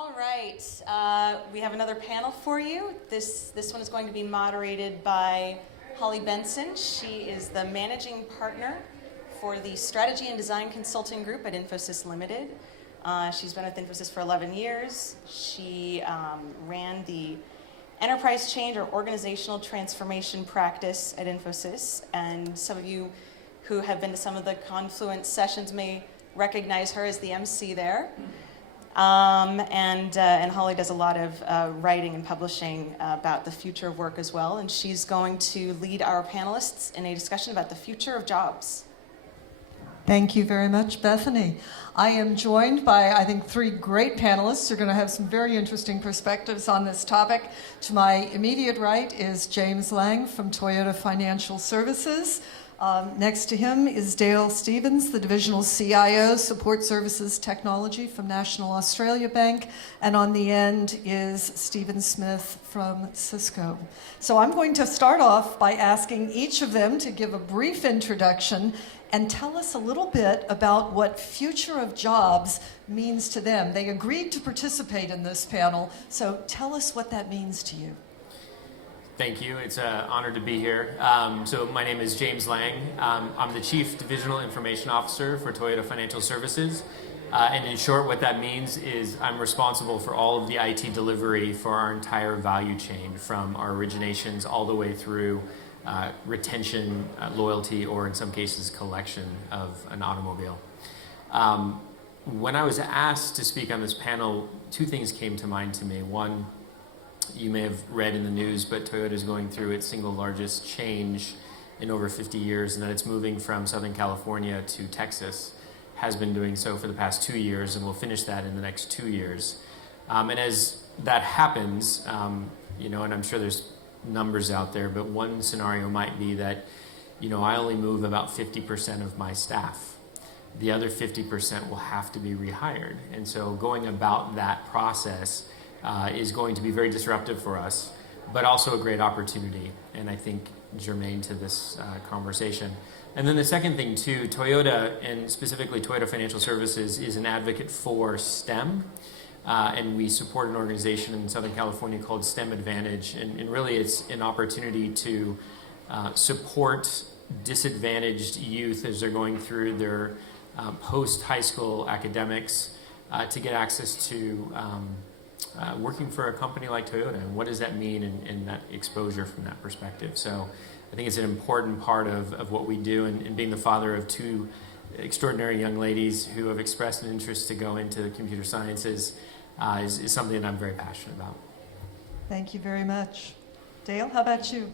All right, we have another panel for you. This one is going to be moderated by Holly Benson. She is the managing partner for the Strategy and Design Consulting Group at Infosys Limited. She's been with Infosys for 11 years. She ran the enterprise change or organizational transformation practice at Infosys, and some of you who have been to some of the Confluence sessions may recognize her as the MC there. And Holly does a lot of writing and publishing about the future of work as well, and she's going to lead our panelists in a discussion about the future of jobs. Thank you very much, Bethany. I am joined by, I think, three great panelists who are going to have some very interesting perspectives on this topic. To my immediate right is James Lang from Toyota Financial Services. Next to him is Dayle Stevens, the Divisional CIO, Support Services Technology from National Australia Bank. And on the end is Stephen Smith from Cisco. So I'm going to start off by asking each of them to give a brief introduction and tell us a little bit about what future of jobs means to them. They agreed to participate in this panel, so tell us what that means to you. Thank you. It's an honor to be here. So my name is James Lang. I'm the Chief Divisional Information Officer for Toyota Financial Services. And in short, what that means is I'm responsible for all of the IT delivery for our entire value chain, from our originations all the way through retention, loyalty, or in some cases, collection of an automobile. When I was asked to speak on this panel, two things came to mind to me. One, you may have read in the news, but Toyota is going through its single largest change in over 50 years, and that it's moving from Southern California to Texas, has been doing so for the past 2 years, and will finish that in the next 2 years. And as that happens, and I'm sure there's numbers out there, but one scenario might be that, I only move about 50% of my staff. The other 50% will have to be rehired. And so going about that process is going to be very disruptive for us, but also a great opportunity, and I think germane to this conversation. And then the second thing too, Toyota, and specifically Toyota Financial Services, is an advocate for STEM, and we support an organization in Southern California called STEM Advantage, and really it's an opportunity to support disadvantaged youth as they're going through their post-high school academics to get access to working for a company like Toyota, and what does that mean in that exposure from that perspective. So I think it's an important part of what we do, and being the father of two extraordinary young ladies who have expressed an interest to go into computer sciences is something that I'm very passionate about. Thank you very much. Dayle, how about you?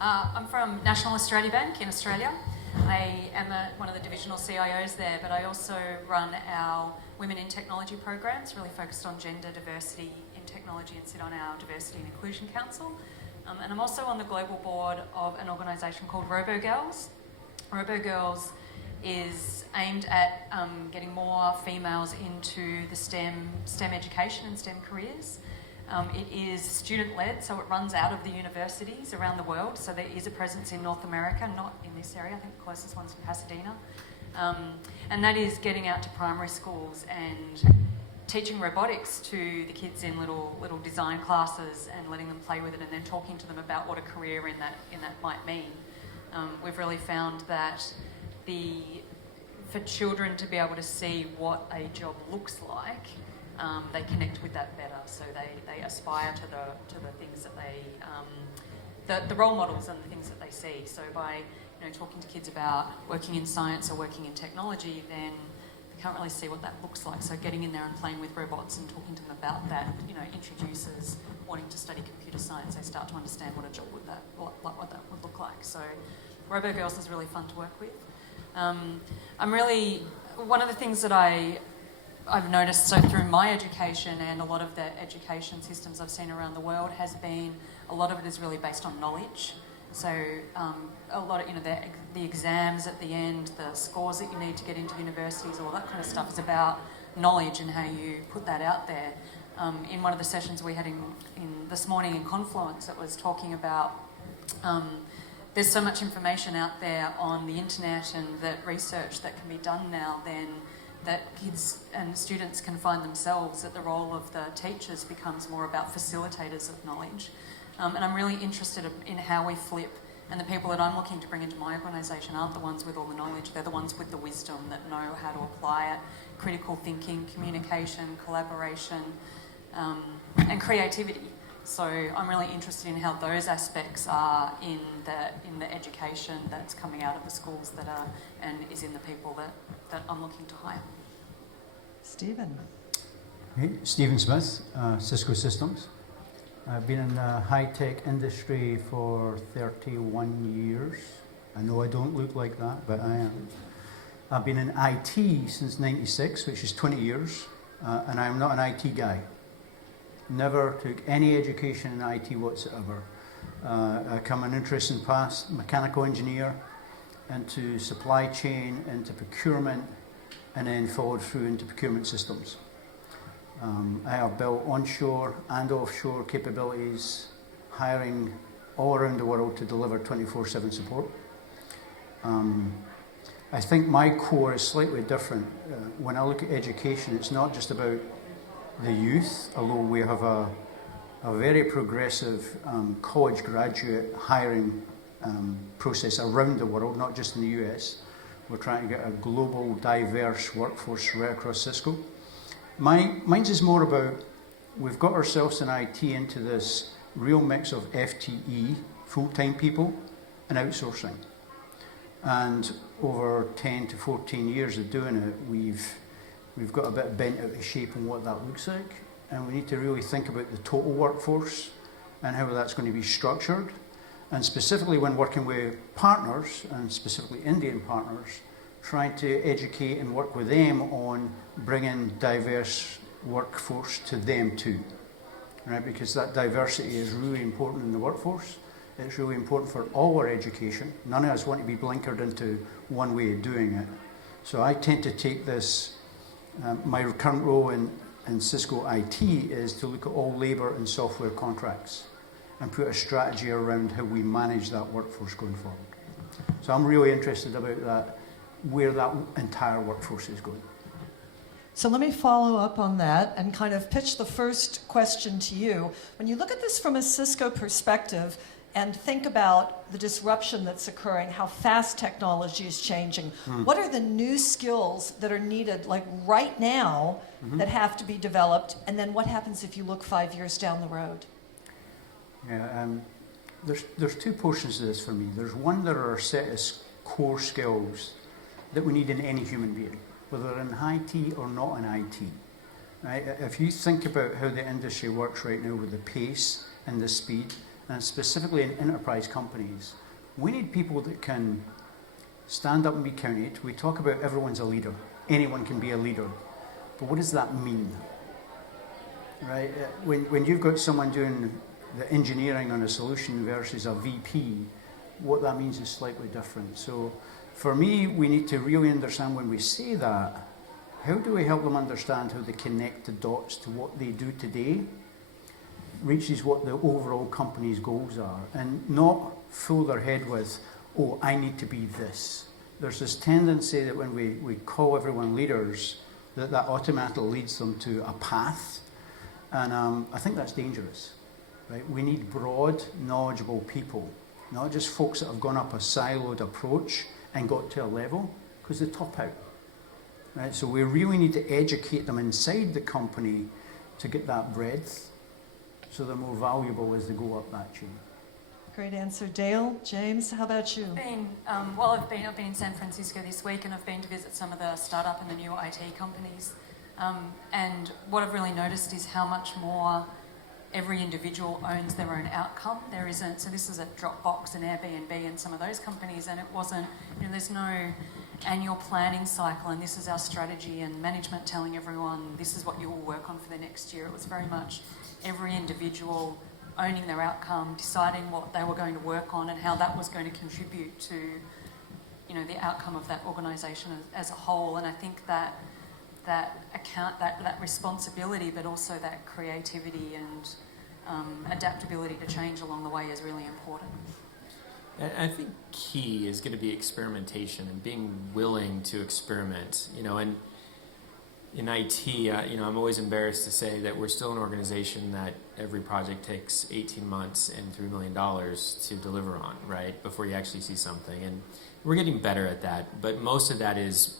I'm from National Australia Bank in Australia. I am one of the divisional CIOs there, but I also run our Women in Technology programs, really focused on gender diversity in technology, and sit on our Diversity and Inclusion Council. And I'm also on the global board of an organisation called RoboGirls. RoboGirls is aimed at getting more females into the STEM education and STEM careers. It is student-led, so it runs out of the universities around the world. So there is a presence in North America, not in this area. I think the closest one's in Pasadena. And that is getting out to primary schools and teaching robotics to the kids in little design classes and letting them play with it, and then talking to them about what a career in that might mean. We've really found that for children to be able to see what a job looks like, they connect with that better, so they aspire to the things that they, the role models and the things that they see. So by talking to kids about working in science or working in technology, then they can't really see what that looks like. So getting in there and playing with robots and talking to them about that, introduces wanting to study computer science. They start to understand what a job what that would look like. So RoboGirls is really fun to work with. One of the things that I've noticed, so through my education and a lot of the education systems I've seen around the world, has been a lot of it is really based on knowledge. So a lot of the exams at the end, the scores that you need to get into universities, all that kind of stuff is about knowledge and how you put that out there. In one of the sessions we had in this morning in Confluence, it was talking about there's so much information out there on the internet and that research that can be done now, then that kids and students can find themselves, that the role of the teachers becomes more about facilitators of knowledge. And I'm really interested in how we flip, and the people that I'm looking to bring into my organisation aren't the ones with all the knowledge, they're the ones with the wisdom that know how to apply it, critical thinking, communication, collaboration, and creativity. So I'm really interested in how those aspects are in the education that's coming out of the schools and is in the people that I'm looking to hire. Stephen. Hey, Stephen Smith, Cisco Systems. I've been in the high-tech industry for 31 years. I know I don't look like that, but I am. I've been in IT since '96, which is 20 years, and I'm not an IT guy. Never took any education in IT whatsoever. I come an interesting past, mechanical engineer, into supply chain, into procurement, and then followed through into procurement systems. I have built onshore and offshore capabilities, hiring all around the world to deliver 24/7 support. I think my core is slightly different. When I look at education, it's not just about the youth, although we have a very progressive college graduate hiring process around the world, not just in the US. We're trying to get a global, diverse workforce right across Cisco. Mine's is more about, we've got ourselves in IT into this real mix of FTE, full-time people, and outsourcing. And over 10 to 14 years of doing it, we've got a bit bent out of shape on what that looks like, and we need to really think about the total workforce and how that's going to be structured. And specifically when working with partners, and specifically Indian partners, trying to educate and work with them on bringing diverse workforce to them too, right? Because that diversity is really important in the workforce. It's really important for all our education. None of us want to be blinkered into one way of doing it. So I tend to take this, my current role in Cisco IT is to look at all labour and software contracts and put a strategy around how we manage that workforce going forward. So I'm really interested about that, where that entire workforce is going. So let me follow up on that and kind of pitch the first question to you. When you look at this from a Cisco perspective and think about the disruption that's occurring, how fast technology is changing, what are the new skills that are needed, like right now, that have to be developed, and then what happens if you look 5 years down the road? Yeah, there's two portions to this for me. There's one that are a set of core skills that we need in any human being, whether in IT or not in IT. Right? If you think about how the industry works right now with the pace and the speed, and specifically in enterprise companies, we need people that can stand up and be counted. We talk about everyone's a leader. Anyone can be a leader. But what does that mean? Right? When you've got someone doing the engineering on a solution versus a VP, what that means is slightly different. So for me, we need to really understand when we say that, how do we help them understand how they connect the dots to what they do today, reaches what the overall company's goals are, and not fool their head with, oh, I need to be this. There's this tendency that when we call everyone leaders, that automatically leads them to a path, and I think that's dangerous. Right? We need broad, knowledgeable people, not just folks that have gone up a siloed approach and got to a level, because they top out. Right? So we really need to educate them inside the company to get that breadth, so they're more valuable as they go up that chain. Great answer. Dayle, James, how about you? I've been in San Francisco this week, and I've been to visit some of the startup and the new IT companies. And what I've really noticed is how much more every individual owns their own outcome. There isn't, so this is a Dropbox and Airbnb and some of those companies, and it wasn't, there's no annual planning cycle and this is our strategy and management telling everyone this is what you will work on for the next year. It was very much every individual owning their outcome, deciding what they were going to work on and how that was going to contribute to, the outcome of that organisation as a whole. And I think that responsibility, but also that creativity and adaptability to change along the way is really important. I think key is going to be experimentation and being willing to experiment, and in IT, I'm always embarrassed to say that we're still an organization that every project takes 18 months and $3 million to deliver on, right, before you actually see something. And we're getting better at that, but most of that is,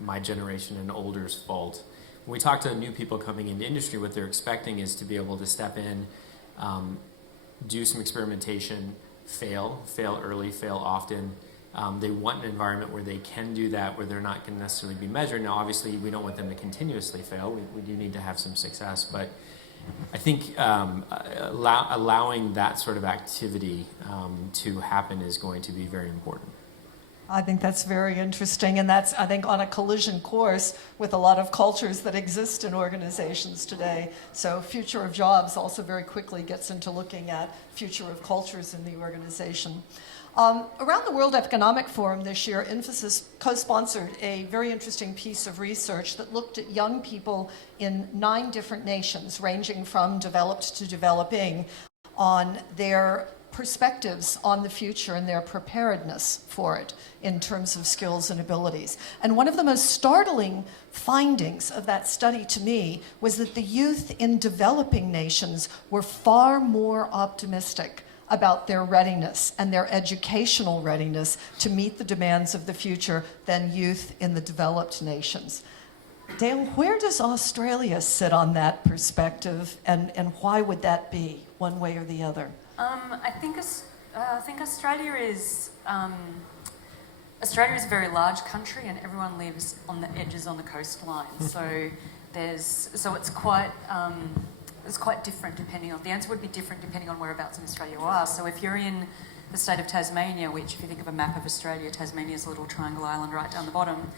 my generation and older's fault. When we talk to new people coming into industry, what they're expecting is to be able to step in, do some experimentation, fail early, fail often. They want an environment where they can do that, where they're not going to necessarily be measured. Now, obviously, we don't want them to continuously fail. We do need to have some success. But I think allowing that sort of activity to happen is going to be very important. I think that's very interesting, and that's, I think, on a collision course with a lot of cultures that exist in organizations today. So Future of Jobs also very quickly gets into looking at future of cultures in the organization. Around the World Economic Forum this year, Infosys co-sponsored a very interesting piece of research that looked at young people in 9 different nations, ranging from developed to developing, on their perspectives on the future and their preparedness for it in terms of skills and abilities. And one of the most startling findings of that study to me was that the youth in developing nations were far more optimistic about their readiness and their educational readiness to meet the demands of the future than youth in the developed nations. Dayle, where does Australia sit on that perspective, and why would that be, one way or the other? I think Australia is a very large country, and everyone lives on the edges on the coastline. So it's quite different depending on, the answer would be different depending on whereabouts in Australia you are. So if you're in the state of Tasmania, which if you think of a map of Australia, Tasmania is a little triangle island right down the bottom,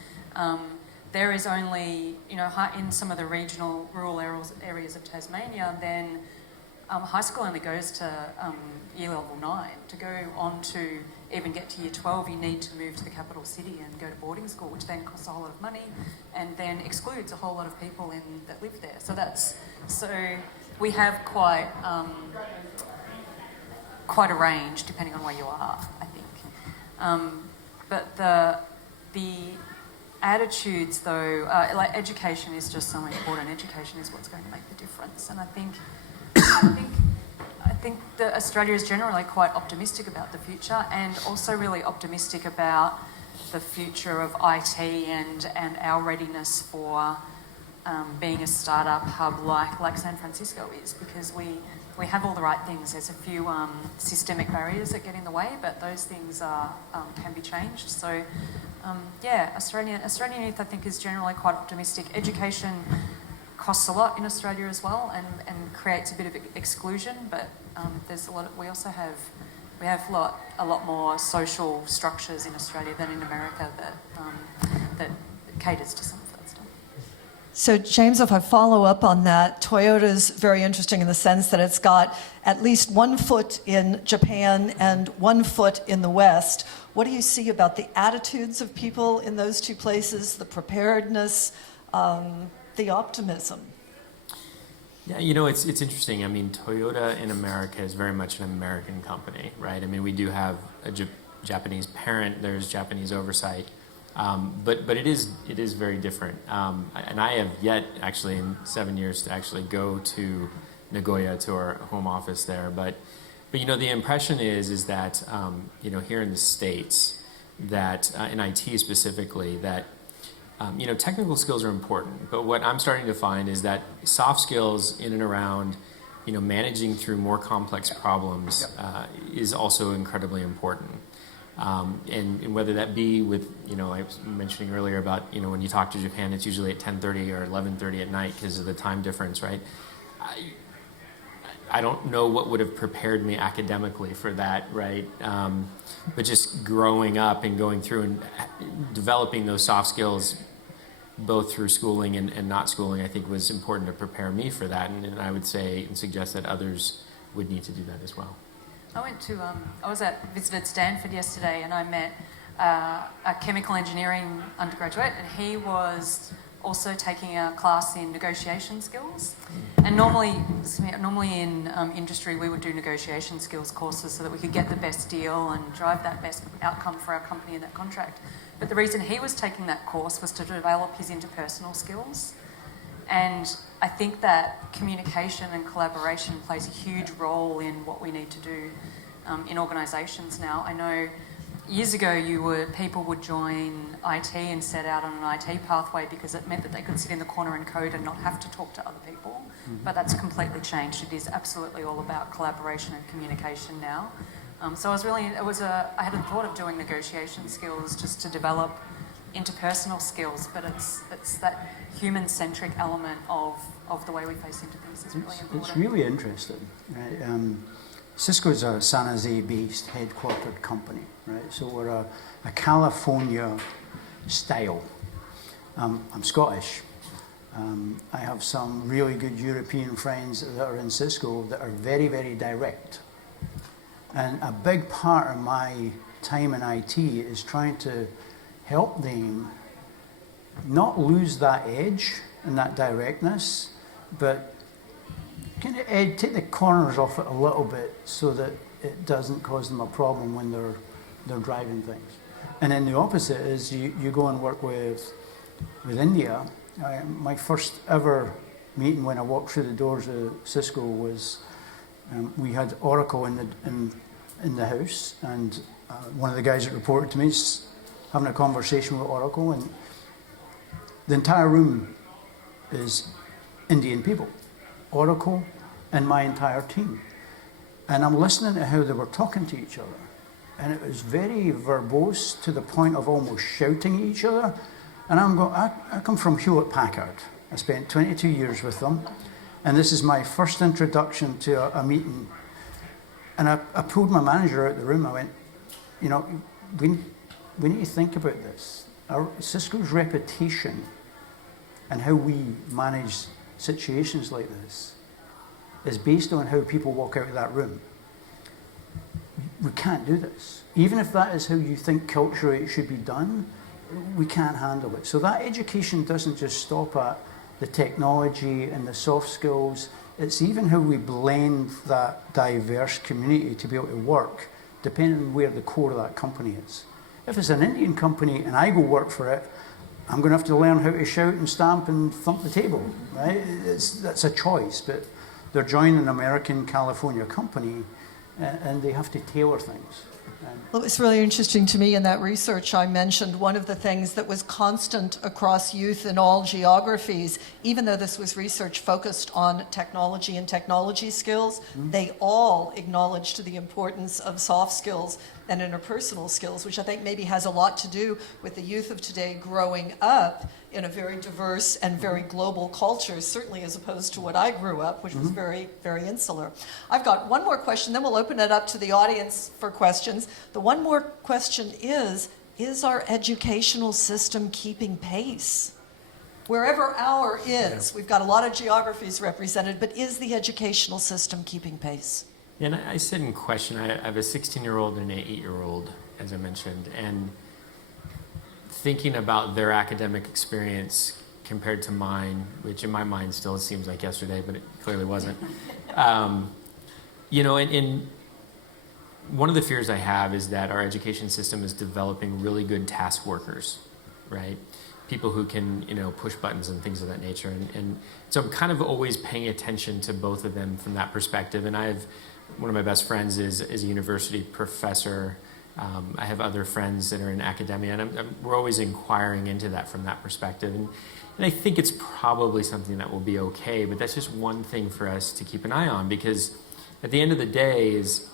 there is only, in some of the regional rural areas of Tasmania, then high school only goes to year level 9. To go on to even get to year 12, you need to move to the capital city and go to boarding school, which then costs a whole lot of money and then excludes a whole lot of people that live there. So we have quite a range depending on where you are, I think. But the attitudes, though, like education is just so important. Education is what's going to make the difference, and I think that Australia is generally quite optimistic about the future, and also really optimistic about the future of IT and our readiness for being a startup hub like San Francisco is, because we have all the right things. There's a few systemic barriers that get in the way, but those things can be changed. So, Australian youth, I think, is generally quite optimistic. Education costs a lot in Australia as well, and creates a bit of exclusion. But there's a lot. We have a lot more social structures in Australia than in America that caters to some of that stuff. So, James, if I follow up on that, Toyota's very interesting in the sense that it's got at least one foot in Japan and one foot in the West. What do you see about the attitudes of people in those two places, the preparedness, the optimism? Yeah, it's interesting. I mean, Toyota in America is very much an American company, right? I mean, we do have a Japanese parent. There's Japanese oversight. But it is very different. And I have yet, actually, in 7 years, to actually go to Nagoya, to our home office there. But the impression is that here in the States, that in IT specifically, that technical skills are important. But what I'm starting to find is that soft skills in and around managing through more complex problems is also incredibly important. And whether that be with, I was mentioning earlier about, when you talk to Japan, it's usually at 10:30 or 11:30 at night because of the time difference, right? I don't know what would have prepared me academically for that, right? But just growing up and going through and developing those soft skills, both through schooling and not schooling, I think was important to prepare me for that. And I would say and suggest that others would need to do that as well. Visited Stanford yesterday, and I met a chemical engineering undergraduate, and he was also taking a class in negotiation skills. And normally in industry, we would do negotiation skills courses so that we could get the best deal and drive that best outcome for our company in that contract. But the reason he was taking that course was to develop his interpersonal skills. And I think that communication and collaboration plays a huge role in what we need to do in organisations now. I know years ago people would join IT and set out on an IT pathway because it meant that they could sit in the corner and code and not have to talk to other people. But that's completely changed. It is absolutely all about collaboration and communication now. So I hadn't thought of doing negotiation skills just to develop interpersonal skills, but it's that human-centric element of the way we face into things is really important. It's really interesting, right? Cisco is a San Jose-based headquartered company, right? So we're a California style. I'm Scottish. I have some really good European friends that are in Cisco that are very, very direct. And a big part of my time in IT is trying to help them not lose that edge and that directness, but kind of take the corners off it a little bit so that it doesn't cause them a problem when they're driving things. And then the opposite is you go and work with India. My first ever meeting when I walked through the doors of Cisco was we had Oracle in the house, and one of the guys that reported to me is having a conversation with Oracle, and the entire room is Indian people, Oracle and my entire team. And I'm listening to how they were talking to each other. And it was very verbose to the point of almost shouting at each other. And I'm going, I come from Hewlett Packard. I spent 22 years with them. And this is my first introduction to a meeting. And I pulled my manager out of the room. I went, you know, we need to think about this. Cisco's reputation and how we manage situations like this is based on how people walk out of that room. We can't do this. Even if that is how you think culturally it should be done, we can't handle it. So that education doesn't just stop at the technology and the soft skills. It's even how we blend that diverse community to be able to work, depending on where the core of that company is. If it's an Indian company and I go work for it, I'm going to have to learn how to shout and stamp and thump the table, right? That's a choice, but they're joining an American California company and they have to tailor things. Well, it's really interesting to me in that research I mentioned one of the things that was constant across youth in all geographies, even though this was research focused on technology and technology skills, they all acknowledged the importance of soft skills and interpersonal skills, which I think maybe has a lot to do with the youth of today growing up in a very diverse and very global culture, certainly as opposed to what I grew up, which was very, very insular. I've got one more question, then we'll open it up to the audience for questions. The one more question is our educational system keeping pace? Wherever our is, we've got a lot of geographies represented, but is the educational system keeping pace? Yeah, and I said in question, I have a 16-year-old and an 8-year-old, as I mentioned, and thinking about their academic experience compared to mine, which in my mind still seems like yesterday, but it clearly wasn't. You know, and one of the fears I have is that our education system is developing really good task workers, right? People who can, you know, push buttons and things of that nature. And so I'm kind of always paying attention to both of them from that perspective. And one of my best friends is a university professor. I have other friends that are in academia, and we're always inquiring into that from that perspective. And I think it's probably something that will be okay, but that's just one thing for us to keep an eye on, because at the end of the day is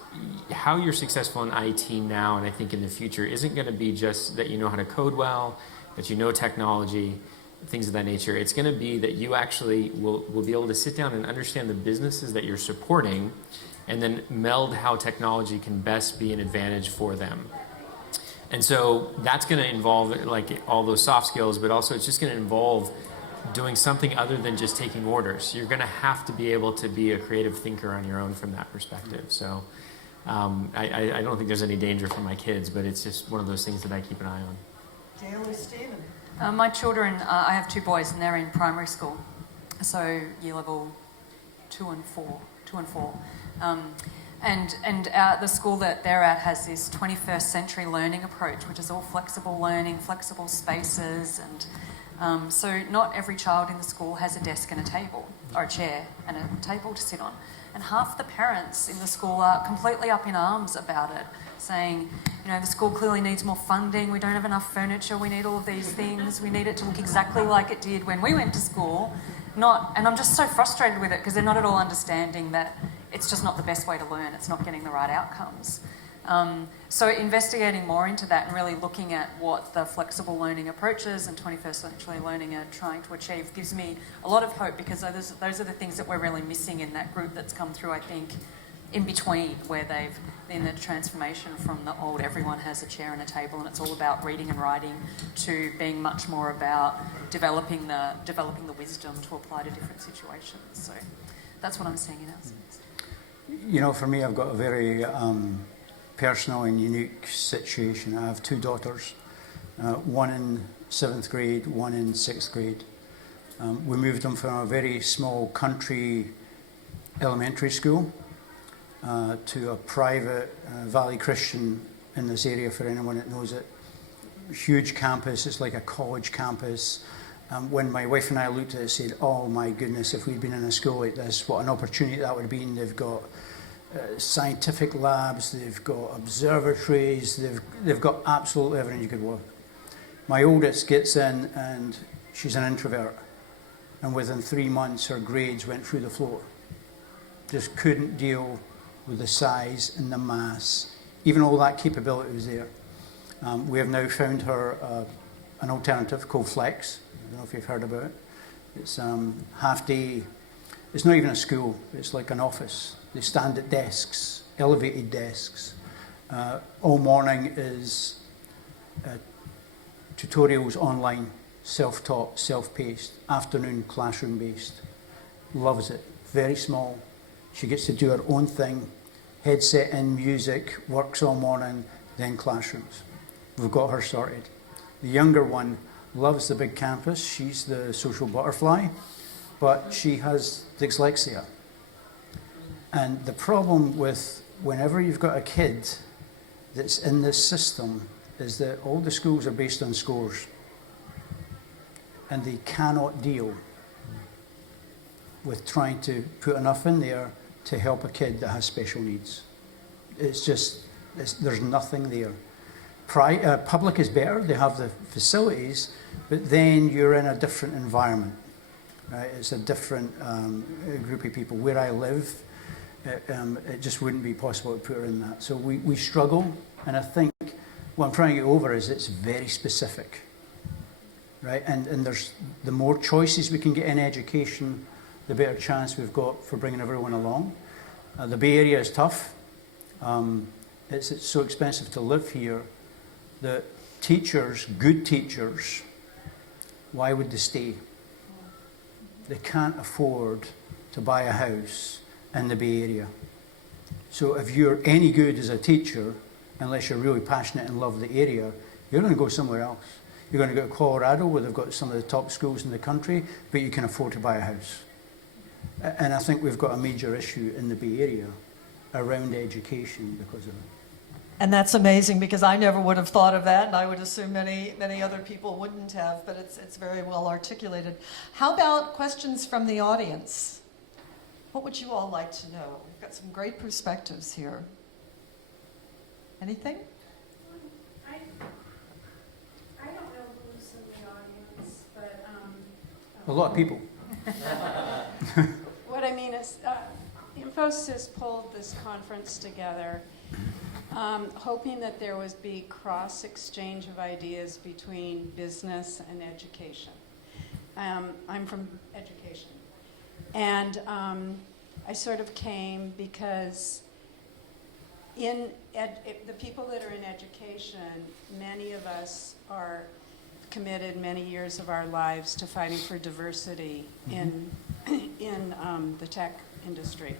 how you're successful in IT now, and I think in the future, isn't going to be just that you know how to code well, that you know technology, things of that nature. It's going to be that you actually will be able to sit down and understand the businesses that you're supporting, and then meld how technology can best be an advantage for them. And so that's going to involve like all those soft skills, but also it's just going to involve doing something other than just taking orders. You're going to have to be able to be a creative thinker on your own from that perspective. So I don't think there's any danger for my kids, but it's just one of those things that I keep an eye on. Dayle or Stephen? My children, I have 2 boys and they're in primary school, so year level 2 and 4. The school that they're at has this 21st century learning approach, which is all flexible learning, flexible spaces, and so not every child in the school has a desk and a table, or a chair and a table to sit on. And half the parents in the school are completely up in arms about it, saying, you know, the school clearly needs more funding, we don't have enough furniture, we need all of these things, we need it to look exactly like it did when we went to school. And I'm just so frustrated with it because they're not at all understanding that it's just not the best way to learn, it's not getting the right outcomes. So investigating more into that and really looking at what the flexible learning approaches and 21st century learning are trying to achieve gives me a lot of hope, because those are the things that we're really missing in that group that's come through, I think, in between, where they've been the transformation from the old everyone has a chair and a table and it's all about reading and writing to being much more about developing the wisdom to apply to different situations. So that's what I'm seeing in our. You know, for me, I've got a very personal and unique situation. I have 2 daughters, one in 7th grade, one in 6th grade. We moved them from a very small country elementary school to a private Valley Christian in this area, for anyone that knows it. Huge campus, it's like a college campus. When my wife and I looked at it, said, oh my goodness, if we'd been in a school like this, what an opportunity that would have been. They've got scientific labs, they've got observatories, they've got absolutely everything you could want. My oldest gets in and she's an introvert, and within 3 months her grades went through the floor. Just couldn't deal with the size and the mass, even all that capability was there. We have now found her an alternative called Flex. I don't know if you've heard about it. It's half day. It's not even a school, it's like an office. They stand at desks, elevated desks. All morning is tutorials online, self-taught, self-paced, afternoon classroom-based. Loves it, very small. She gets to do her own thing, headset in, music, works all morning, then classrooms. We've got her sorted. The younger one loves the big campus. She's the social butterfly, but she has dyslexia. And the problem with whenever you've got a kid that's in this system is that all the schools are based on scores, and they cannot deal with trying to put enough in there to help a kid that has special needs. It's just, there's nothing there. Public is better, they have the facilities, but then you're in a different environment, right? It's a different group of people. Where I live, it just wouldn't be possible to put her in that. So we struggle, and I think what I'm trying to get over is it's very specific, right? And there's, the more choices we can get in education, the better chance we've got for bringing everyone along. The Bay Area is tough. It's so expensive to live here that teachers, good teachers, why would they stay? They can't afford to buy a house in the Bay Area. So if you're any good as a teacher, unless you're really passionate and love the area, you're going to go somewhere else. You're going to go to Colorado, where they've got some of the top schools in the country, but you can afford to buy a house. And I think we've got a major issue in the Bay Area around education because of it. And that's amazing, because I never would have thought of that, and I would assume many other people wouldn't have, but it's very well articulated. How about questions from the audience? What would you all like to know? We've got some great perspectives here. Anything? I don't know who's in the audience, but A lot of people. what I mean is, Infosys pulled this conference together, hoping that there would be cross-exchange of ideas between business and education. I'm from education. And I sort of came because the people that are in education, many of us are committed many years of our lives to fighting for diversity in the tech industry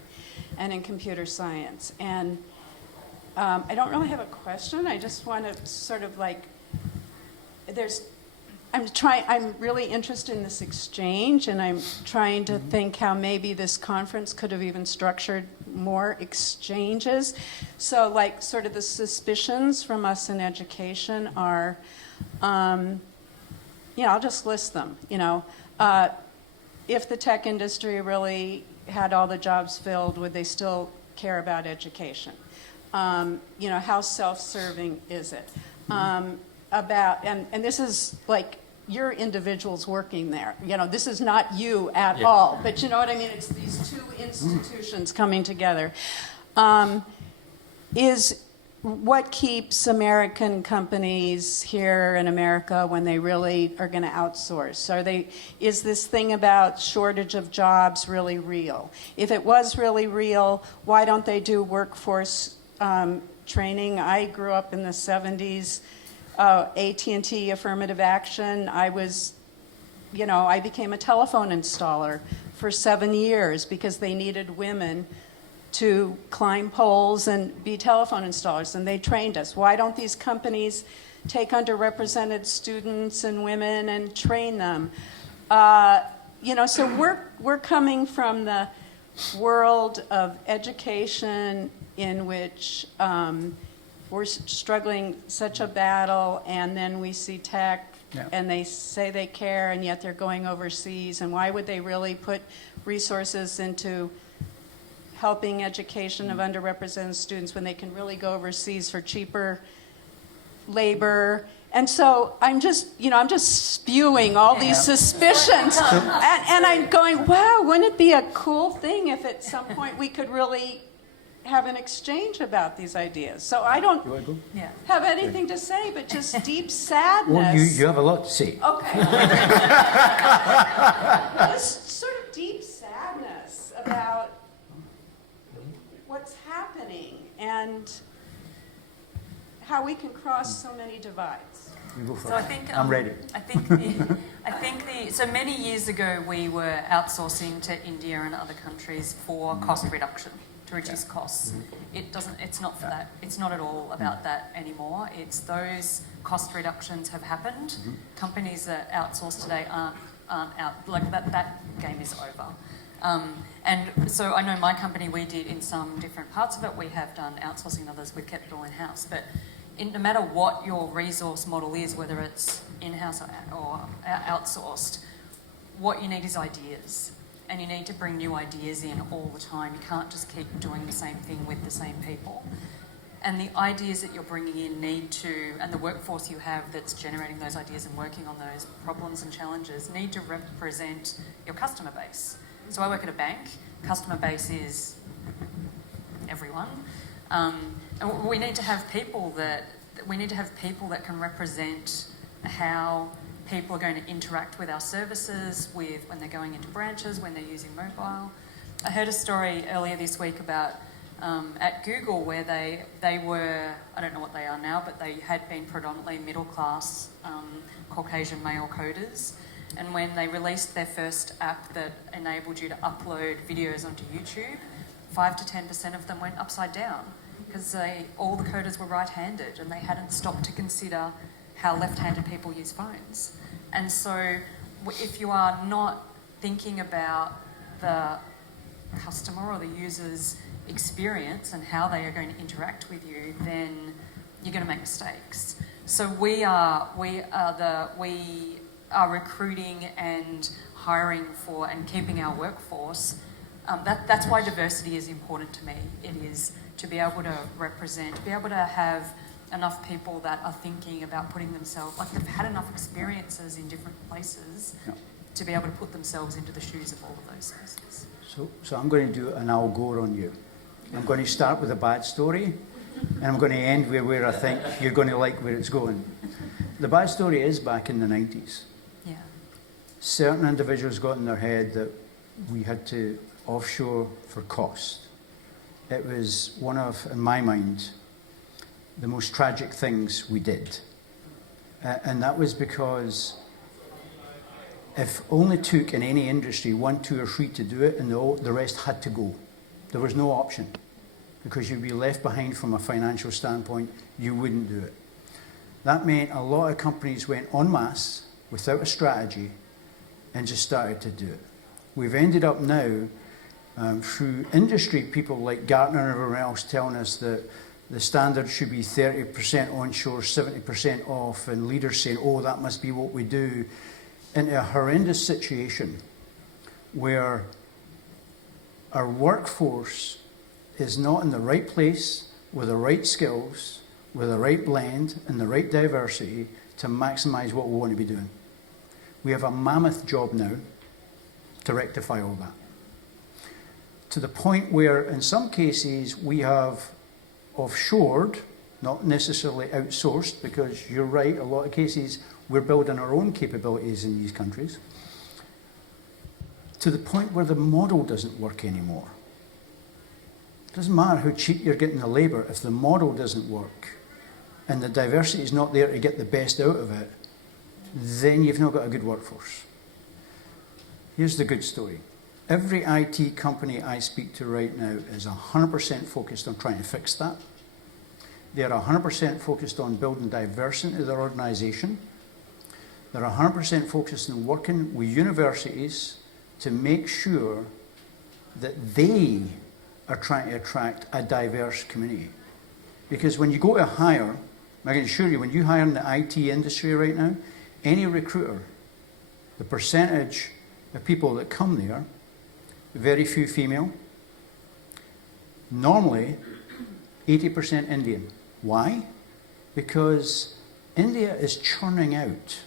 and in computer science. And I don't really have a question. I just want to sort of like, there's I'm really interested in this exchange, and I'm trying to think how maybe this conference could have even structured more exchanges. So, like, sort of the suspicions from us in education are, I'll just list them. If the tech industry really had all the jobs filled, would they still care about education? How self-serving is it? And this is like your individuals working there. This is not you at all, but you know what I mean? It's these two institutions coming together. Is what keeps American companies here in America when they really are going to outsource? Is this thing about shortage of jobs really real? If it was really real, why don't they do workforce training? I grew up in the 70s. AT&T affirmative action. I became a telephone installer for 7 years because they needed women to climb poles and be telephone installers, and they trained us. Why don't these companies take underrepresented students and women and train them? So we're coming from the world of education in which we're struggling such a battle, and then we see tech, and they say they care, and yet they're going overseas. And why would they really put resources into helping education of underrepresented students when they can really go overseas for cheaper labor? And so I'm just spewing all these suspicions, and I'm going, wow, wouldn't it be a cool thing if at some point we could really have an exchange about these ideas? So I don't have anything to say, but just deep sadness. Well, you have a lot to say. Okay. Just sort of deep sadness about what's happening and how we can cross so many divides. You go for So it. I think I'm ready. So many years ago we were outsourcing to India and other countries for cost reduction, to reduce costs. It's not for that. It's not at all about that anymore. It's those cost reductions have happened. Companies that outsource today aren't out. Like that game is over. And so I know my company, we did in some different parts of it, we have done outsourcing, others we've kept it all in-house. But no matter what your resource model is, whether it's in-house or outsourced, what you need is ideas. And you need to bring new ideas in all the time. You can't just keep doing the same thing with the same people. And the ideas that you're bringing in and the workforce you have that's generating those ideas and working on those problems and challenges need to represent your customer base. So I work at a bank. Customer base is everyone. And we need to have people that can represent how people are going to interact with our services, when they're going into branches, when they're using mobile. I heard a story earlier this week about at Google where they were, I don't know what they are now, but they had been predominantly middle class Caucasian male coders. And when they released their first app that enabled you to upload videos onto YouTube, 5 to 10% of them went upside down because all the coders were right-handed and they hadn't stopped to consider how left-handed people use phones. And so if you are not thinking about the customer or the user's experience and how they are going to interact with you, then you're going to make mistakes. So we are recruiting and hiring for and keeping our workforce. That's why diversity is important to me. It is to be able to represent, to be able to have enough people that are thinking about putting themselves, like they've had enough experiences in different places to be able to put themselves into the shoes of all of those spaces. So I'm going to do an Al Gore on you. I'm going to start with a bad story, and I'm going to end where I think you're going to like where it's going. The bad story is back in the 90s. Yeah. Certain individuals got in their head that we had to offshore for cost. It was one of, in my mind, the most tragic things we did. And that was because if only took in any industry 1, 2 or 3 to do it and the rest had to go, there was no option because you'd be left behind from a financial standpoint, you wouldn't do it. That meant a lot of companies went en masse without a strategy and just started to do it. We've ended up now, through industry people like Gartner and everyone else telling us that the standard should be 30% onshore, 70% off, and leaders saying, oh, that must be what we do, into a horrendous situation where our workforce is not in the right place with the right skills, with the right blend and the right diversity to maximize what we want to be doing. We have a mammoth job now to rectify all that. To the point where, in some cases, we have offshored, not necessarily outsourced, because you're right, a lot of cases we're building our own capabilities in these countries, to the point where the model doesn't work anymore. It doesn't matter how cheap you're getting the labour, if the model doesn't work and the diversity is not there to get the best out of it, then you've not got a good workforce. Here's the good story. Every IT company I speak to right now is 100% focused on trying to fix that. They're 100% focused on building diversity into their organisation. They're 100% focused on working with universities to make sure that they are trying to attract a diverse community. Because when you go to hire, I can assure you, when you hire in the IT industry right now, any recruiter, the percentage of people that come there, very few female, normally 80% Indian. Why? Because India is churning out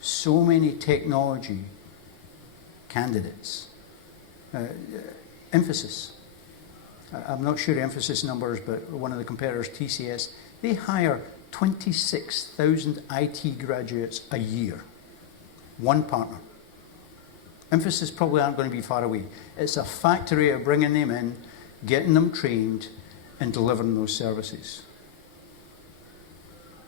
so many technology candidates. Infosys. I'm not sure the Infosys numbers, but one of the competitors, TCS, they hire 26,000 IT graduates a year. One partner. Infosys probably aren't going to be far away. It's a factory of bringing them in, getting them trained, and delivering those services.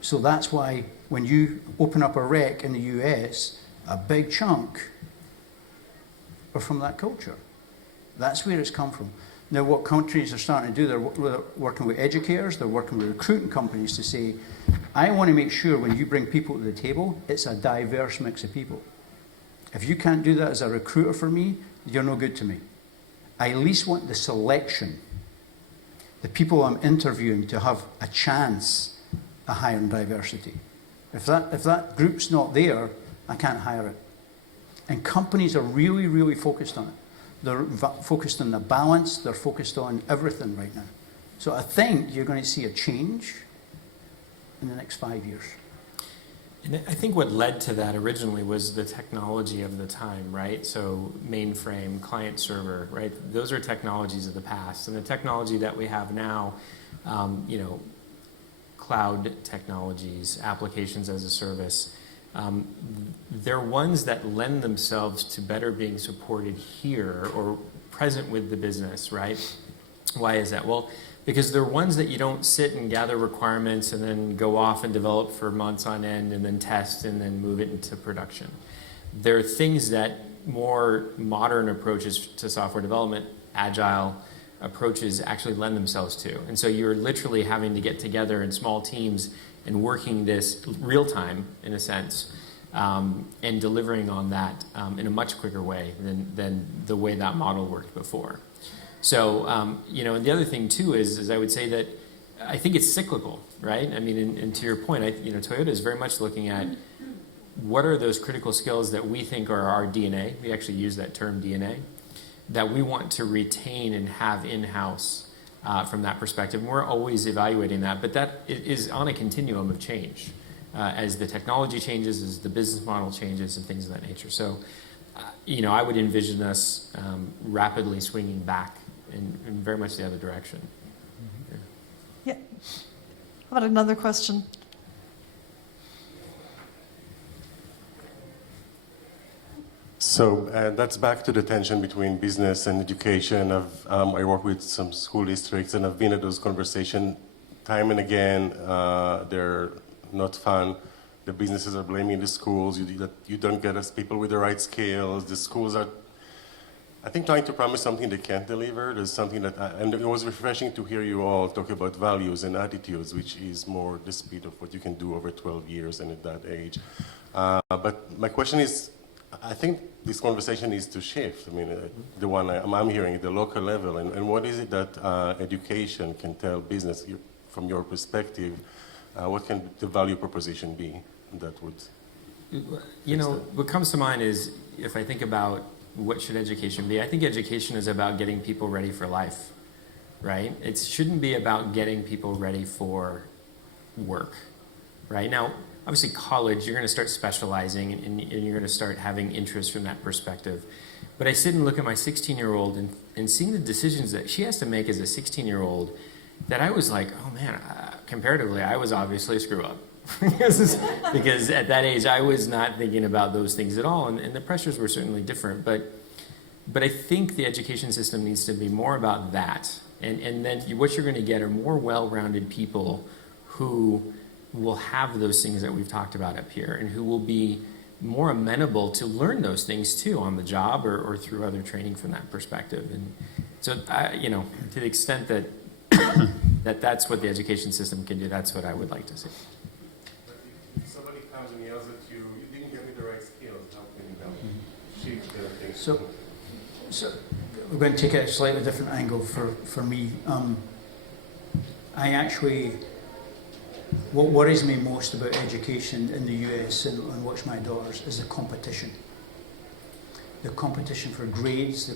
So that's why when you open up a rec in the US, a big chunk are from that culture. That's where it's come from. Now, what countries are starting to do, they're working with educators, they're working with recruiting companies to say, I want to make sure when you bring people to the table, it's a diverse mix of people. If you can't do that as a recruiter for me, you're no good to me. I at least want the selection, the people I'm interviewing to have a chance of hiring diversity. If that group's not there, I can't hire it. And companies are really, really focused on it. They're focused on the balance. They're focused on everything right now. So I think you're going to see a change in the next 5 years. And I think what led to that originally was the technology of the time, right? So mainframe, client server, right? Those are technologies of the past. And the technology that we have now, cloud technologies, applications as a service, they're ones that lend themselves to better being supported here or present with the business, right? Why is that? Well, because they're ones that you don't sit and gather requirements and then go off and develop for months on end and then test and then move it into production. They're things that more modern approaches to software development, agile approaches actually lend themselves to. And so you're literally having to get together in small teams and working this real time, in a sense, and delivering on that in a much quicker way than the way that model worked before. So, and the other thing too is I would say that I think it's cyclical, right? I mean, and to your point, Toyota is very much looking at what are those critical skills that we think are our DNA. We actually use that term DNA, that we want to retain and have in-house. From that perspective. And we're always evaluating that, but that is on a continuum of change as the technology changes, as the business model changes, and things of that nature. So, I would envision us rapidly swinging back in very much the other direction. Mm-hmm. Yeah. How about another question? So that's back to the tension between business and education. I work with some school districts, and I've been at those conversations time and again. They're not fun. The businesses are blaming the schools. You don't get us people with the right skills. The schools are I think trying to promise something they can't deliver is something that, and it was refreshing to hear you all talk about values and attitudes, which is more the speed of what you can do over 12 years and at that age. But my question is, I think this conversation needs to shift. I mean, the one I'm hearing at the local level, and what is it that education can tell business from your perspective? What can the value proposition be that would? You know, what comes to mind is if I think about what should education be, I think education is about getting people ready for life, right? It shouldn't be about getting people ready for work, right? Now, obviously college, you're going to start specializing and you're going to start having interest from that perspective. But I sit and look at my 16-year-old and seeing the decisions that she has to make as a 16-year-old that I was like, oh man, comparatively, I was obviously a screw up. because at that age, I was not thinking about those things at all. And the pressures were certainly different. But I think the education system needs to be more about that. And then what you're going to get are more well-rounded people who will have those things that we've talked about up here and who will be more amenable to learn those things too on the job or through other training from that perspective. And so, you know, to the extent that that's what the education system can do, that's what I would like to see. If somebody comes and yells at you, you didn't give me the right skills, how can you help shift the things? So we're going to take a slightly different angle for me. I actually, what worries me most about education in the US and watch my daughters is the competition. The competition for grades,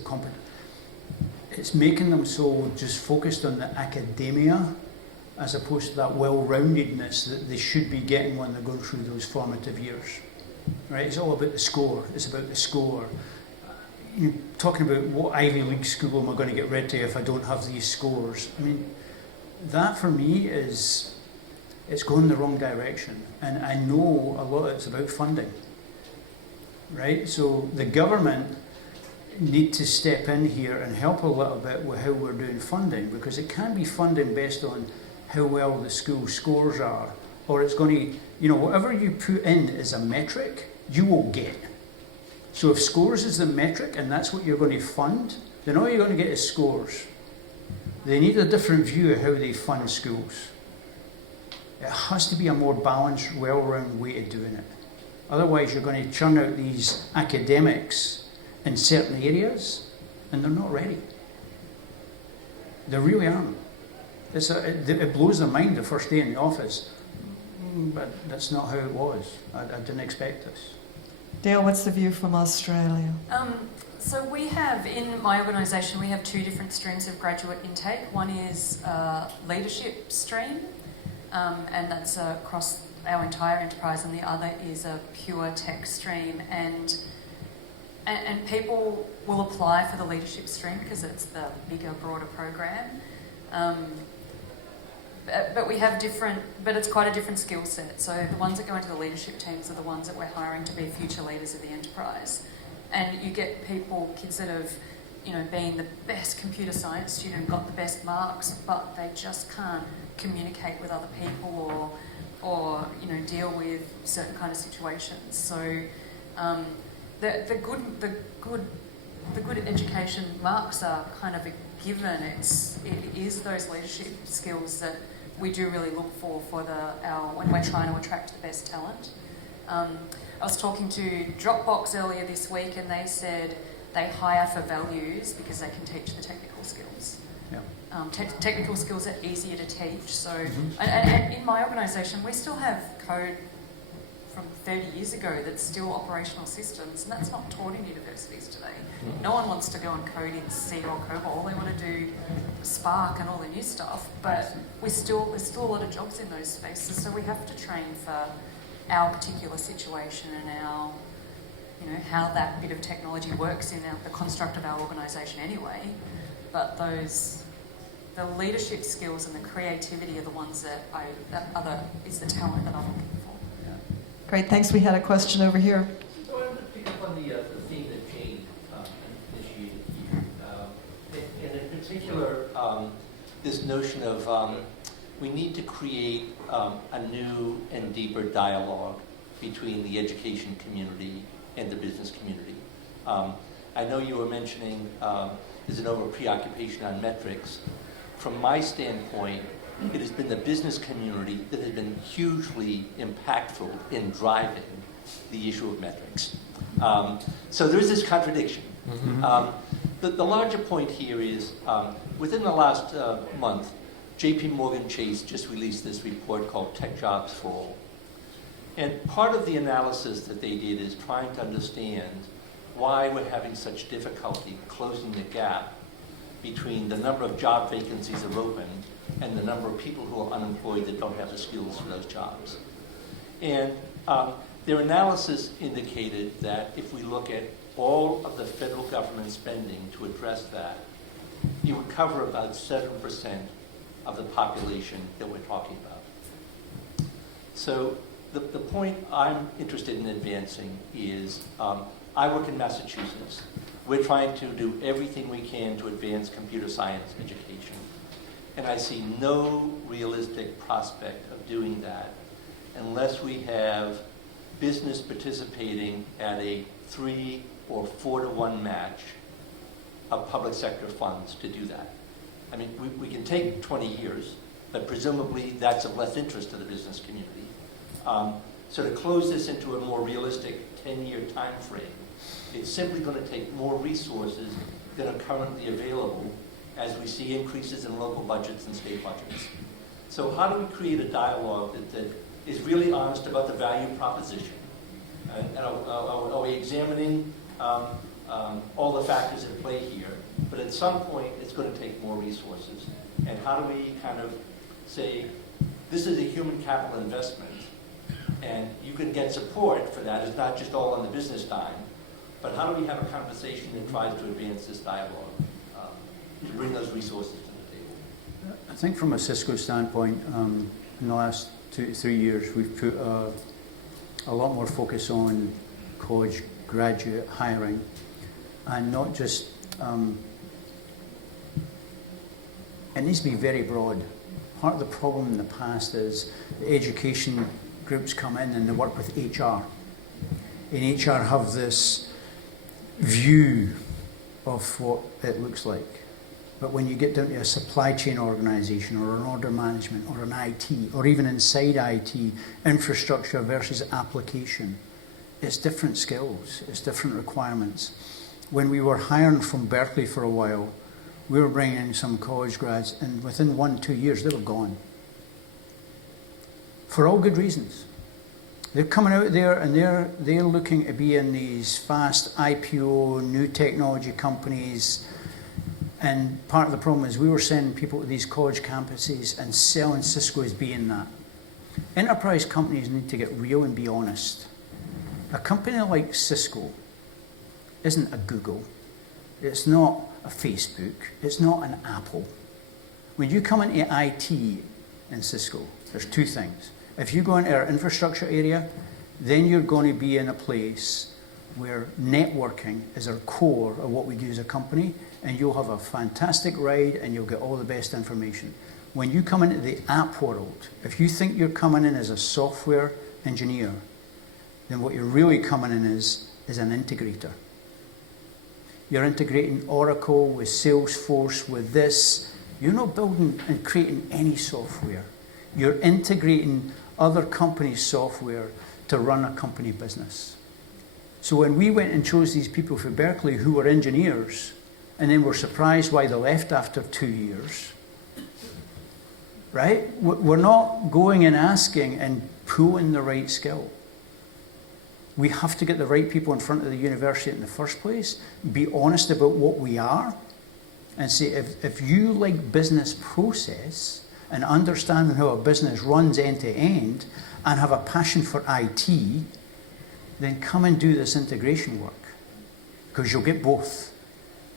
it's making them so just focused on the academia as opposed to that well-roundedness that they should be getting when they're going through those formative years. Right? It's all about the score. It's about the score. You're talking about what Ivy League school am I going to get read to if I don't have these scores? I mean, that for me is, it's going the wrong direction. And I know a lot of it's about funding. Right? So the government need to step in here and help a little bit with how we're doing funding, because it can be funding based on how well the school scores are, or it's going to, you know, whatever you put in as a metric, you will get. So if scores is the metric and that's what you're going to fund, then all you're going to get is scores. They need a different view of how they fund schools. It has to be a more balanced, well-rounded way of doing it. Otherwise, you're going to churn out these academics in certain areas, and they're not ready. They really aren't. It blows their mind the first day in the office, but that's not how it was. I didn't expect this. Dayle, what's the view from Australia? So we have, in my organisation, we have two different streams of graduate intake. One is leadership stream, and that's across our entire enterprise, and the other is a pure tech stream. And people will apply for the leadership stream because it's the bigger, broader program. But we have but it's quite a different skill set. So the ones that go into the leadership teams are the ones that we're hiring to be future leaders of the enterprise. And you get kids that have, you know, been the best computer science student, got the best marks, but they just can't communicate with other people or you know, deal with certain kind of situations. So the good education marks are kind of a given. It is those leadership skills that we do really look for when we're trying to attract the best talent. I was talking to Dropbox earlier this week, and they said they hire for values because they can teach the technical skills. Yeah. Technical skills are easier to teach. So, and in my organisation, we still have code from 30 years ago that's still operational systems, and that's not taught in universities today. No one wants to go and code in C or COBOL. They want to do Spark and all the new stuff, but there's still a lot of jobs in those spaces, so we have to train for our particular situation and our, you know, how that bit of technology works in the construct of our organisation anyway. But the leadership skills and the creativity are the ones that is the talent that I'm looking for. Yeah. Great, thanks. We had a question over here. So I wanted to pick up on the theme that Jane initiated here. And in particular, this notion of we need to create a new and deeper dialogue between the education community and the business community. I know you were mentioning there's an over preoccupation on metrics. From my standpoint, it has been the business community that has been hugely impactful in driving the issue of metrics. So there is this contradiction. The larger point here is, within the last month, JP Morgan Chase just released this report called Tech Jobs for All. And part of the analysis that they did is trying to understand why we're having such difficulty closing the gap between the number of job vacancies that are open and the number of people who are unemployed that don't have the skills for those jobs. And their analysis indicated that if we look at all of the federal government spending to address that, it would cover about 7% of the population that we're talking about. So the point I'm interested in advancing is, I work in Massachusetts. We're trying to do everything we can to advance computer science education. And I see no realistic prospect of doing that unless we have business participating at a 3 or 4 to 1 match of public sector funds to do that. I mean, we can take 20 years, but presumably that's of less interest to the business community. So to close this into a more realistic 10-year time frame, it's simply going to take more resources than are currently available as we see increases in local budgets and state budgets. So how do we create a dialogue that is really honest about the value proposition? And are we examining all the factors at play here? But at some point, it's going to take more resources. And how do we kind of say, this is a human capital investment, and you can get support for that. It's not just all on the business dime. But how do we have a conversation that tries to advance this dialogue, to bring those resources to the table? I think from a Cisco standpoint, in the last 2 to 3 years, we've put a lot more focus on college graduate hiring, and not just, it needs to be very broad. Part of the problem in the past is the education groups come in and they work with HR. And HR have this view of what it looks like. But when you get down to a supply chain organization or an order management or an IT, or even inside IT, infrastructure versus application, it's different skills, it's different requirements. When we were hiring from Berkeley for a while, we were bringing in some college grads, and within 1 to 2 years, they were gone. For all good reasons. They're coming out there and they're looking to be in these fast IPO, new technology companies. And part of the problem is we were sending people to these college campuses and selling Cisco as being that. Enterprise companies need to get real and be honest. A company like Cisco isn't a Google. It's not a Facebook. It's not an Apple. When you come into IT in Cisco, there's 2 things. If you go into our infrastructure area, then you're going to be in a place where networking is our core of what we do as a company, and you'll have a fantastic ride and you'll get all the best information. When you come into the app world, if you think you're coming in as a software engineer, then what you're really coming in is an integrator. You're integrating Oracle with Salesforce, with this. You're not building and creating any software. You're integrating other companies' software to run a company business. So when we went and chose these people for Berkeley who were engineers, and then were surprised why they left after 2 years, right? We're not going and asking and pulling the right skill. We have to get the right people in front of the university in the first place, be honest about what we are, and say, if you like business process and understanding how a business runs end to end and have a passion for IT, then come and do this integration work, because you'll get both.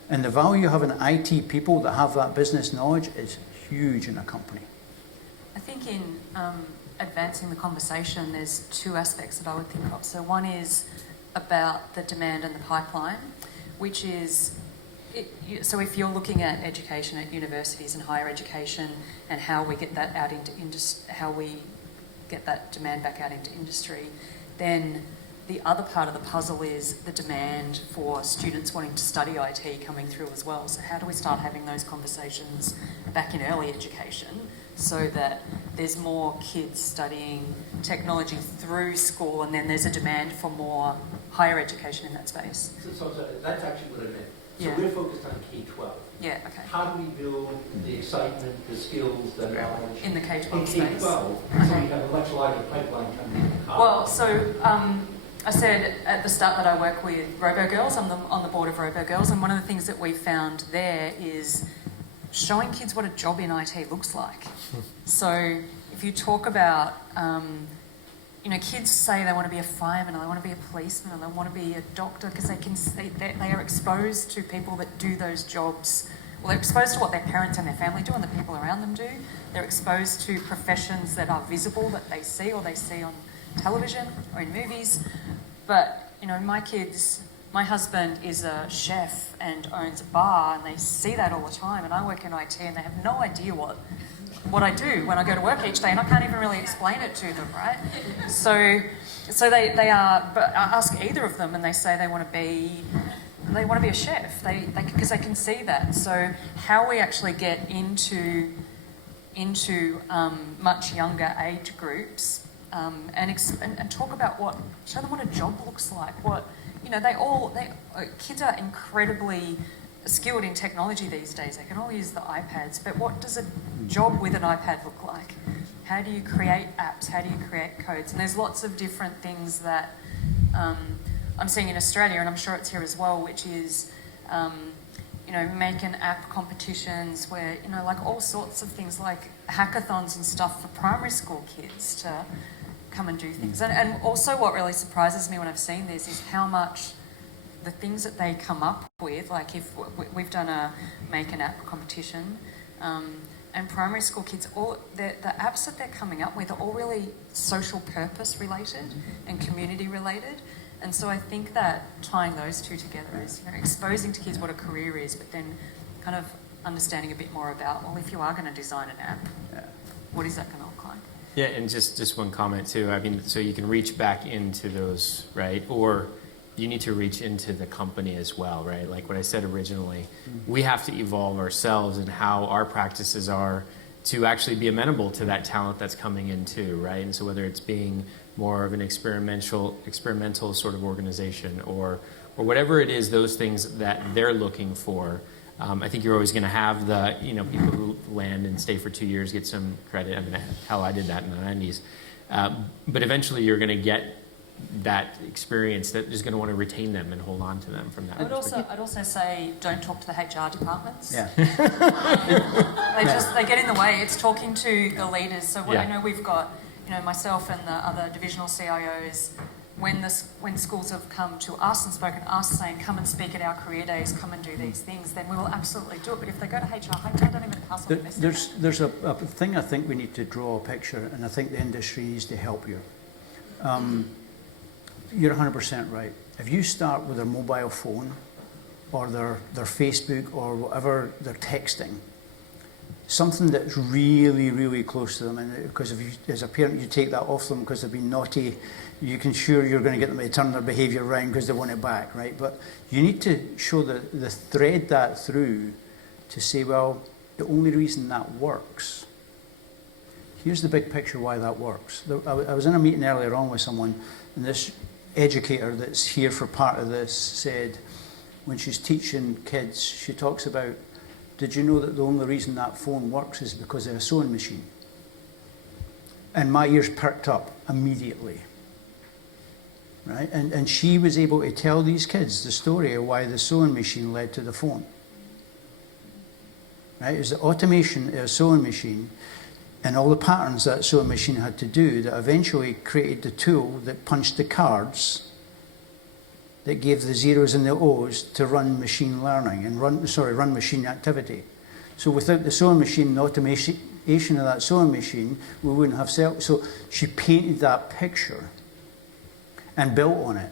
And the value of having IT people that have that business knowledge is huge in a company. I think in advancing the conversation, there's 2 aspects that I would think of. So one is about the demand and the pipeline, which is, so if you're looking at education at universities and higher education and how we get that out into how we get that demand back out into industry, then the other part of the puzzle is the demand for students wanting to study IT coming through as well. So how do we start having those conversations back in early education so that there's more kids studying technology through school, and then there's a demand for more higher education in that space? So that's actually what I meant. So Yeah. we're focused on K-12. Yeah, okay. How do we build the excitement, the skills, the knowledge In the K-12 in space. K-12 so we have a much larger pipeline coming in college? Well, so I said at the start that I work with Robo-Girls. I'm on the board of Robo-Girls, and one of the things that we found there is showing kids what a job in IT looks like. So if you talk about, kids say they want to be a fireman, or they want to be a policeman, or they want to be a doctor because they are exposed to people that do those jobs. Well, they're exposed to what their parents and their family do and the people around them do. They're exposed to professions that are visible, that they see on television or in movies. But, my husband is a chef and owns a bar, and they see that all the time, and I work in IT, and they have no idea what I do when I go to work each day, and I can't even really explain it to them, right? So they are, but I ask either of them, and they say they want to be a chef, because they can see that. So how we actually get into much younger age groups and talk about show them what a job looks like. Kids are incredibly skilled in technology these days. They can all use the iPads, but what does a job with an iPad look like? How do you create apps? How do you create codes? And there's lots of different things that I'm seeing in Australia, and I'm sure it's here as well, which is, make an app competitions where, like all sorts of things like hackathons and stuff for primary school kids to come and do things. And also what really surprises me when I've seen this is how much the things that they come up with, like if we've done a make an app competition, and primary school kids, all the apps that they're coming up with are all really social purpose related and community related. And so I think that tying those two together is, exposing to kids what a career is, but then kind of understanding a bit more about, well, if you are going to design an app, what is that going to look like? Yeah, and just one comment too. I mean, so you can reach back into those, right? Or you need to reach into the company as well, right? Like what I said originally, we have to evolve ourselves and how our practices are to actually be amenable to that talent that's coming in too, right? And so whether it's being more of an experimental sort of organization or whatever it is, those things that they're looking for, I think you're always going to have the, people who land and stay for 2 years get some credit. I mean, hell, I did that in the 90s. But eventually you're going to get that experience that is going to want to retain them and hold on to them from that perspective. I'd also say don't talk to the HR departments. Yeah. They get in the way. It's talking to the leaders. So I know we've got, myself and the other divisional CIOs, when schools have come to us and spoken to us saying, come and speak at our career days, come and do these things, then we will absolutely do it. But if they go to HR don't even pass on the message. There's a thing I think we need to draw a picture, and I think the industry needs to help you. You're 100% right. If you start with their mobile phone or their Facebook or whatever they're texting, something that's really, really close to them, and because if you, as a parent, you take that off them because they've been naughty, you can sure you're going to get them to turn their behaviour around because they want it back, right? But you need to show the thread that through to say, well, the only reason that works, here's the big picture why that works. I was in a meeting earlier on with someone, and this educator that's here for part of this said, when she's teaching kids, she talks about, did you know that the only reason that phone works is because of a sewing machine? And my ears perked up immediately, right? And she was able to tell these kids the story of why the sewing machine led to the phone, right? It was the automation of a sewing machine and all the patterns that sewing machine had to do that eventually created the tool that punched the cards that gave the zeros and the O's to run machine learning and run machine activity. So without the sewing machine and the automation of that sewing machine, we wouldn't have So she painted that picture and built on it.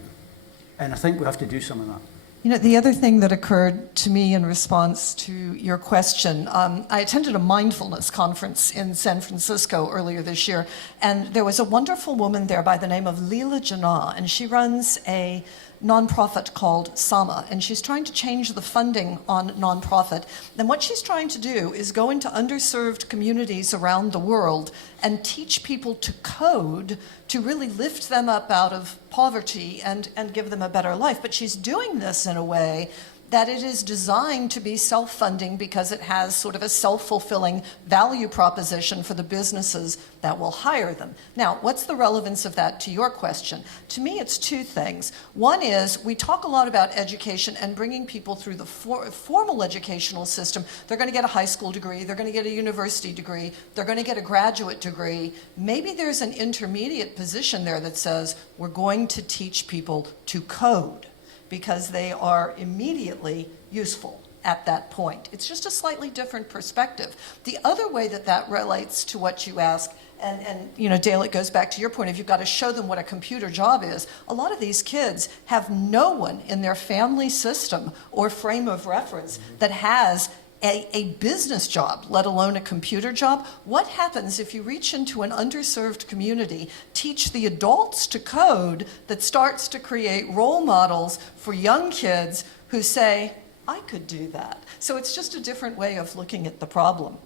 And I think we have to do some of that. You know, the other thing that occurred to me in response to your question, I attended a mindfulness conference in San Francisco earlier this year, and there was a wonderful woman there by the name of Leela Jinnah, and she runs a nonprofit called Sama, and she's trying to change the funding on nonprofit. And what she's trying to do is go into underserved communities around the world and teach people to code to really lift them up out of poverty and give them a better life. But she's doing this in a way that it is designed to be self-funding because it has sort of a self-fulfilling value proposition for the businesses that will hire them. Now, what's the relevance of that to your question? To me, it's two things. One is we talk a lot about education and bringing people through the formal educational system. They're going to get a high school degree, they're going to get a university degree, they're going to get a graduate degree. Maybe there's an intermediate position there that says we're going to teach people to code, because they are immediately useful at that point. It's just a slightly different perspective. The other way that that relates to what you ask, and you know, Dayle, it goes back to your point, if you've got to show them what a computer job is, a lot of these kids have no one in their family system or frame of reference that has a business job, let alone a computer job. What happens if you reach into an underserved community, teach the adults to code, that starts to create role models for young kids who say, I could do that? So it's just a different way of looking at the problem.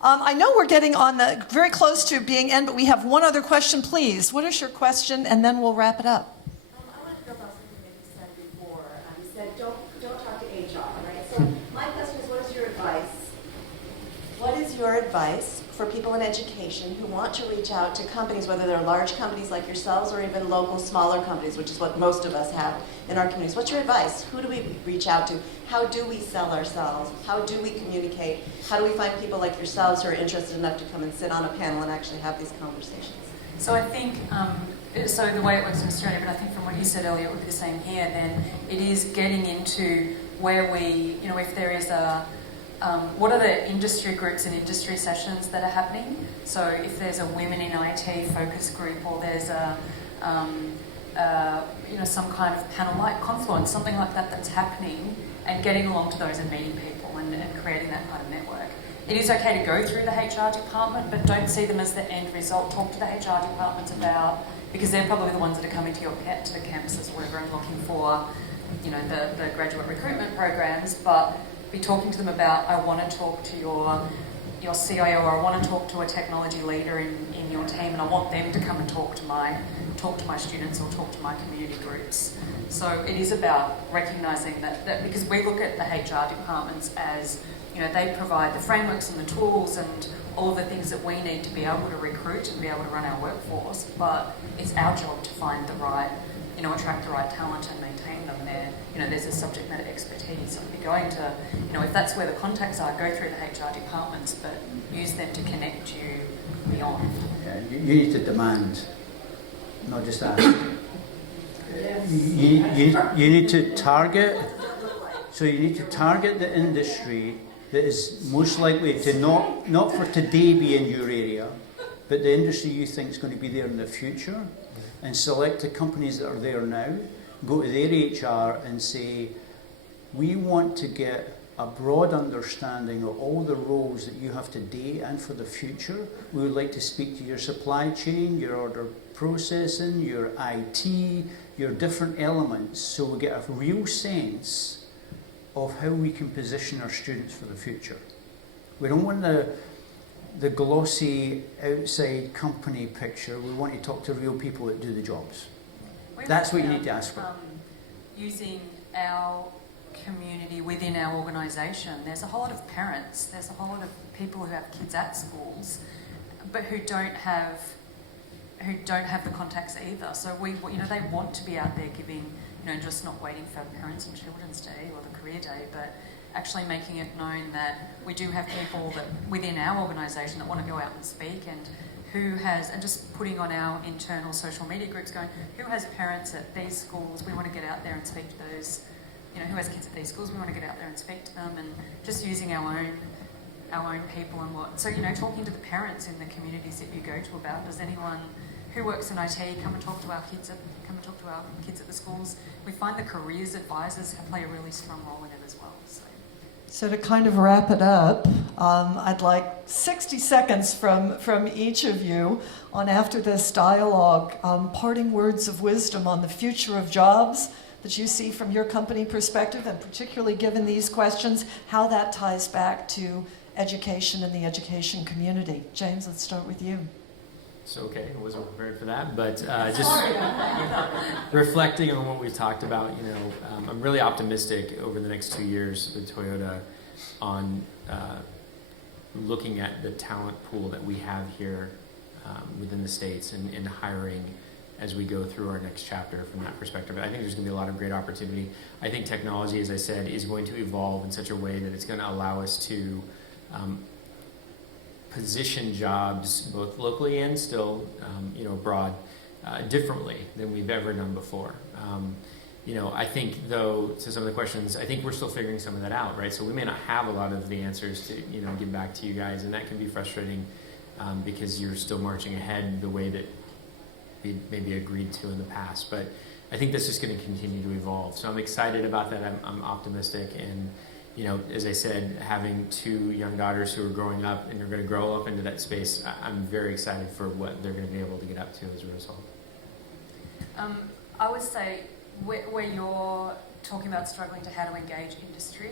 I know we're getting on the very close to being end, but we have one other question, please. What is your question? And then we'll wrap it up. I want to build on something that you said before. You said don't talk to HR, right? So my question is, what is your advice? What is your advice for people in education who want to reach out to companies, whether they're large companies like yourselves or even local, smaller companies, which is what most of us have in our communities? What's your advice? Who do we reach out to? How do we sell ourselves? How do we communicate? How do we find people like yourselves who are interested enough to come and sit on a panel and actually have these conversations? So I think, so the way it works in Australia, but I think from what you said earlier, it would be the same here, then it is getting into where we, you know, if there is a, what are the industry groups and industry sessions that are happening? So if there's a women in IT focus group, or there's a, you know, some kind of panel like Confluence, something like that that's happening, and getting along to those and meeting people and creating that kind of network. It is okay to go through the HR department, but don't see them as the end result. Talk to the HR departments about, because they're probably the ones that are coming to to the campuses or whatever and looking for, you know, the graduate recruitment programs, but be talking to them about, I want to talk to your CIO, or I want to talk to a technology leader in your team, and I want them to come and talk to my students or talk to my community groups. So it is about recognising that because we look at the HR departments as, you know, they provide the frameworks and the tools and all of the things that we need to be able to recruit and be able to run our workforce, but it's our job to find the right, you know, attract the right talent and maintain them there. You know, there's a subject matter expertise. So if you're going to, you know, if that's where the contacts are, go through the HR departments, but use them to connect you beyond. Yeah, you need to demand, not just ask. You need to target. So you need to target the industry that is most likely to not for today be in your area, but the industry you think is going to be there in the future, and select the companies that are there now. Go to their HR and say, we want to get a broad understanding of all the roles that you have today and for the future. We would like to speak to your supply chain, your order processing, your IT, your different elements, so we get a real sense of how we can position our students for the future. We don't want the glossy outside company picture. We want to talk to real people that do the jobs. That's what you need to ask for. Using our community within our organisation, there's a whole lot of parents, there's a whole lot of people who have kids at schools, but who don't have the contacts either. So we, you know, they want to be out there giving, you know, just not waiting for Parents and Children's Day or the Career Day, but actually making it known that we do have people that within our organisation that want to go out and speak, and who has, and just putting on our internal social media groups going, who has parents at these schools, we want to get out there and speak to those, you know, who has kids at these schools, we want to get out there and speak to them, and just using our own people and what. So, you know, talking to the parents in the communities that you go to about, does anyone who works in IT come and talk to our kids at come and talk to our kids at the schools. We find the careers advisors play a really strong role in it as well. So to kind of wrap it up, I'd like 60 seconds from each of you on, after this dialogue, parting words of wisdom on the future of jobs that you see from your company perspective, and particularly given these questions, how that ties back to education and the education community. James, let's start with you. So, okay, I wasn't prepared for that, but just reflecting on what we've talked about, I'm really optimistic over the next 2 years with Toyota on looking at the talent pool that we have here within the States and hiring as we go through our next chapter from that perspective. I think there's going to be a lot of great opportunity. I think technology, as I said, is going to evolve in such a way that it's going to allow us to position jobs both locally and still, abroad differently than we've ever done before. I think, though, to some of the questions, I think we're still figuring some of that out, right? So we may not have a lot of the answers to, give back to you guys, and that can be frustrating because you're still marching ahead the way that we maybe agreed to in the past. But I think that's just going to continue to evolve. So I'm excited about that. I'm optimistic, and as I said, having 2 young daughters who are growing up and are going to grow up into that space, I'm very excited for what they're going to be able to get up to as a result. I would say where you're talking about struggling to how to engage industry,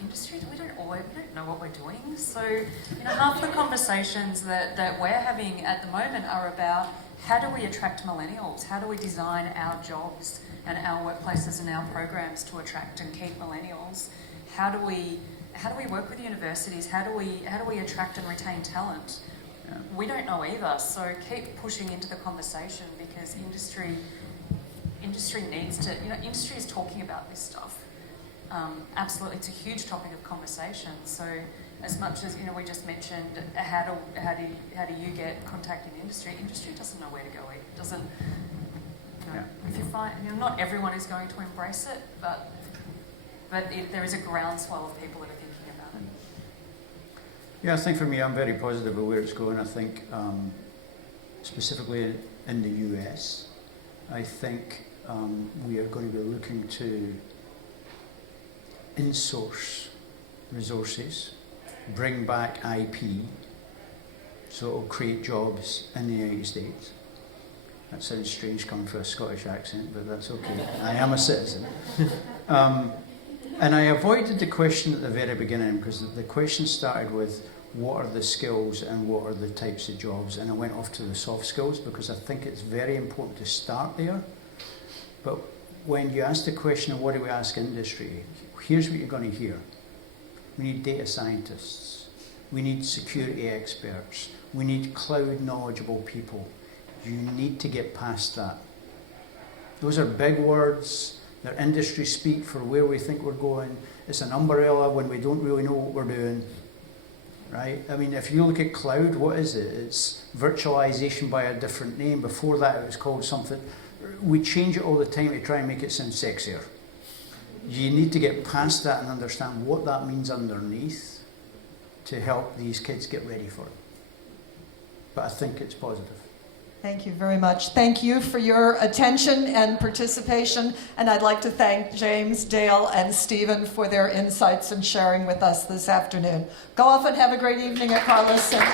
we don't know what we're doing. So, half the conversations that we're having at the moment are about how do we attract millennials? How do we design our jobs and our workplaces and our programs to attract and keep millennials? How do we work with universities? How do we attract and retain talent? Yeah. We don't know either. So keep pushing into the conversation, because industry needs to. Industry is talking about this stuff. Absolutely, it's a huge topic of conversation. So as much as we just mentioned, how do you get contact in industry? Industry doesn't know where to go. It doesn't. If you find, not everyone is going to embrace it, but there is a groundswell of people that are thinking about it. Yeah, I think for me, I'm very positive about where it's going. I think specifically in the US, I think we are going to be looking to insource resources, bring back IP, so it will create jobs in the United States. That sounds strange coming from a Scottish accent, but that's okay. I am a citizen. And I avoided the question at the very beginning, because the question started with what are the skills and what are the types of jobs, and I went off to the soft skills because I think it's very important to start there. But when you ask the question of what do we ask industry, here's what you're going to hear. We need data scientists. We need security experts. We need cloud knowledgeable people. You need to get past that. Those are big words. They're industry speak for where we think we're going. It's an umbrella when we don't really know what we're doing, right? I mean, if you look at cloud, what is it? It's virtualization by a different name. Before that, it was called something. We change it all the time to try and make it sound sexier. You need to get past that and understand what that means underneath to help these kids get ready for it. But I think it's positive. Thank you very much. Thank you for your attention and participation. And I'd like to thank James, Dayle, and Stephen for their insights and sharing with us this afternoon. Go off and have a great evening at Carlos and